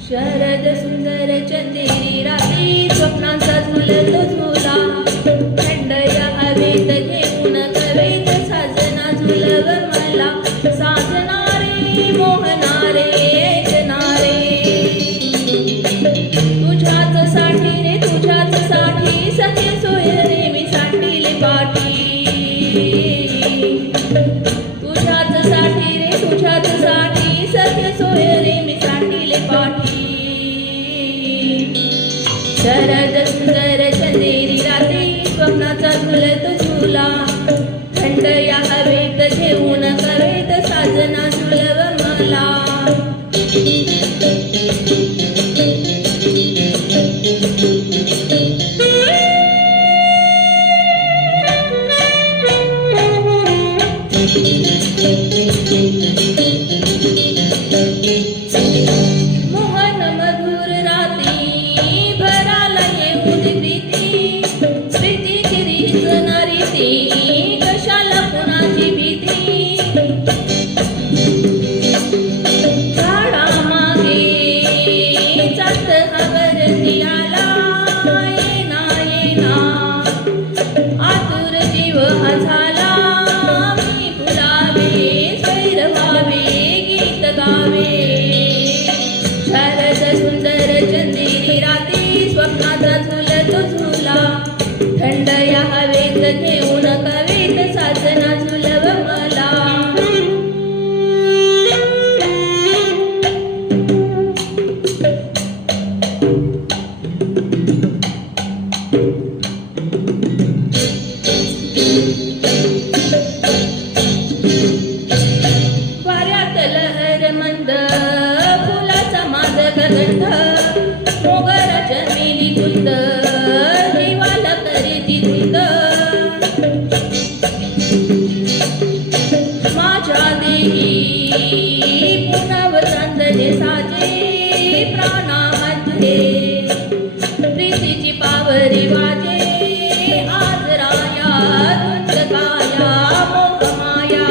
शरद सुंदर चंदेरी रात्री स्वप्नांचा झुलतो झुला थंड या हवेत घेऊन कवेत साजना झुलव मला साजणारे मोहनारे ऐकणारे तुझ्याच साठी रे तुझ्याच साठी सखे सोयरे मी साठीले पाठी तुझ्याच साठी रे तुझ्याच साठी सखे सोयरे मी साठीले पाठी शरद सुंदर चंदेरी रात्री स्वप्नाचा झुलतो झुला थंड या हवेत घेऊन कवेत साजना झुलव मला मोहन मधुर रात्री भराला येऊन प्रीती प्रीतीची रीत नारी ती कशाला कुणाची भीती झाडा मागे जात हवरती आला येना येना आतुर जीव हा झाला मी फुलावे सैर व्हावे गीत गावे शरद सुंदर चंदेरी रात्री स्वप्नाचा झुलतो झुला थंड या हवेत घेऊन कवेत साजना झुलव मला वाऱ्यात लहर मंद फुलाचा मादक गंध मोगर चमेली कुंद जीवाल करीती धुंद माझ्या देही पुनव चांदणे साजे प्राणामध्ये प्रीतीची पावरी वाजे आज राया धुंद काया मोहमाया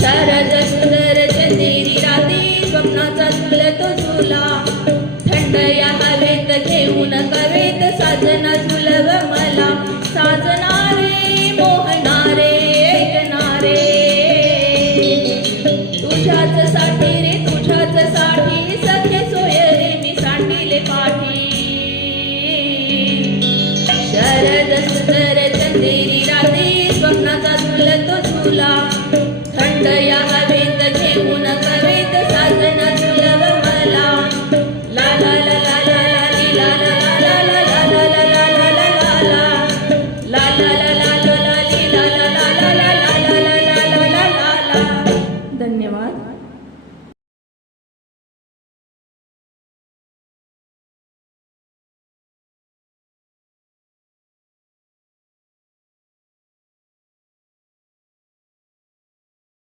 शरद सुंदर चंदेरी रात्री स्वप्नाचा झुलतो झुला थंड या हवेत घेऊन कवेत साजना झुलव मला साजणारे मोहनारे ऐकणारे तुझ्याच साठी रे तुझ्याच साठी सखे सोयरे मी साठीले पाठी शरद सुंदर चंदेरी रात्री स्वप्नाचा झुलतो झुला थंड या